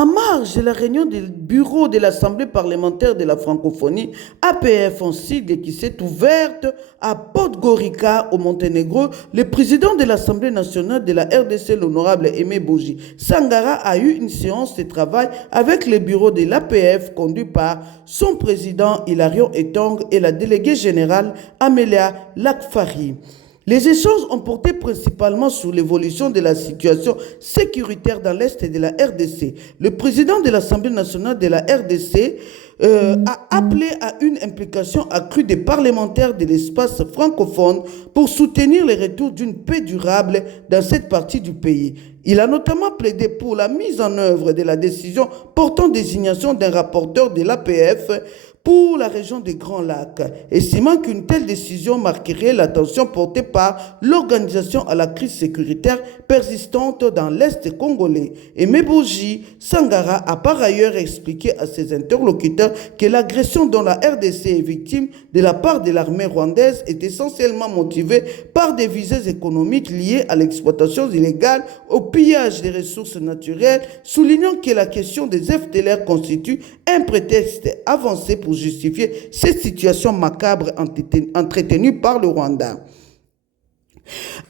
En marge de la réunion du bureau de l'Assemblée parlementaire de la francophonie, APF en sigle, qui s'est ouverte à Podgorica au Monténégro, le président de l'Assemblée nationale de la RDC, l'honorable Aimé Boji Sangara, a eu une séance de travail avec le bureau de l'APF conduit par son président Hilarion Etong et la déléguée générale Amélia Lakfari. Les échanges ont porté principalement sur l'évolution de la situation sécuritaire dans l'Est de la RDC. Le président de l'Assemblée nationale de la RDC a appelé à une implication accrue des parlementaires de l'espace francophone pour soutenir le retour d'une paix durable dans cette partie du pays. Il a notamment plaidé pour la mise en œuvre de la décision portant désignation d'un rapporteur de l'APF pour la région des Grands Lacs, estimant qu'une telle décision marquerait l'attention portée par l'organisation à la crise sécuritaire persistante dans l'Est congolais. Aimé Boji Sangara a par ailleurs expliqué à ses interlocuteurs que l'agression dont la RDC est victime de la part de l'armée rwandaise est essentiellement motivée par des visées économiques liées à l'exploitation illégale, au pillage des ressources naturelles, soulignant que la question des FDLR constitue un prétexte avancé pour justifier cette situation macabre entretenue par le Rwanda.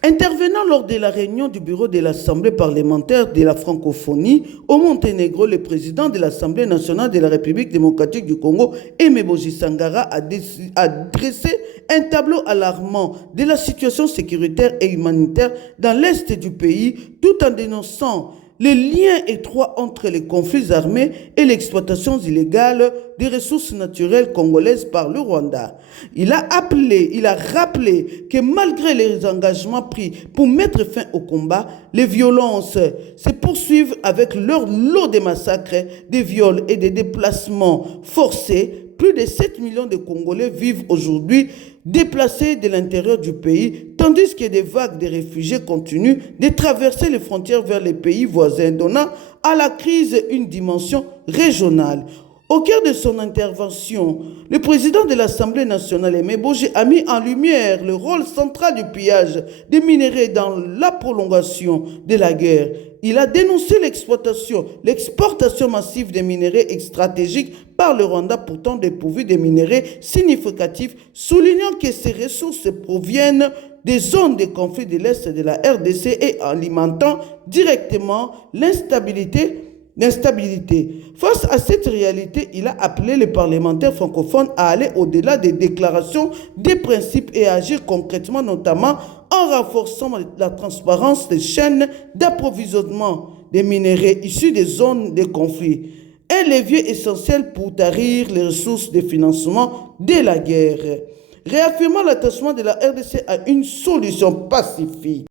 Intervenant lors de la réunion du bureau de l'Assemblée parlementaire de la francophonie au Monténégro, le président de l'Assemblée nationale de la République démocratique du Congo, Aimé Boji Sangara, a dressé un tableau alarmant de la situation sécuritaire et humanitaire dans l'Est du pays, tout en dénonçant les liens étroits entre les conflits armés et l'exploitation illégale des ressources naturelles congolaises par le Rwanda. Il a rappelé que malgré les engagements pris pour mettre fin au combat, les violences se poursuivent avec leur lot de massacres, de viols et de déplacements forcés. Plus de 7 millions de Congolais vivent aujourd'hui déplacés de l'intérieur du pays, tandis que des vagues de réfugiés continuent de traverser les frontières vers les pays voisins, donnant à la crise une dimension régionale. Au cœur de son intervention, le président de l'Assemblée nationale, Aimé Boji, a mis en lumière le rôle central du pillage des minerais dans la prolongation de la guerre. Il a dénoncé l'exportation massive des minerais stratégiques par le Rwanda, pourtant dépourvu de minerais significatifs, soulignant que ces ressources proviennent des zones de conflit de l'Est de la RDC et alimentant directement l'instabilité. Face à cette réalité, il a appelé les parlementaires francophones à aller au-delà des déclarations, des principes et à agir concrètement, notamment en renforçant la transparence des chaînes d'approvisionnement des minerais issus des zones de conflit. Un levier essentiel pour tarir les ressources de financement de la guerre. Réaffirmant l'attachement de la RDC à une solution pacifique.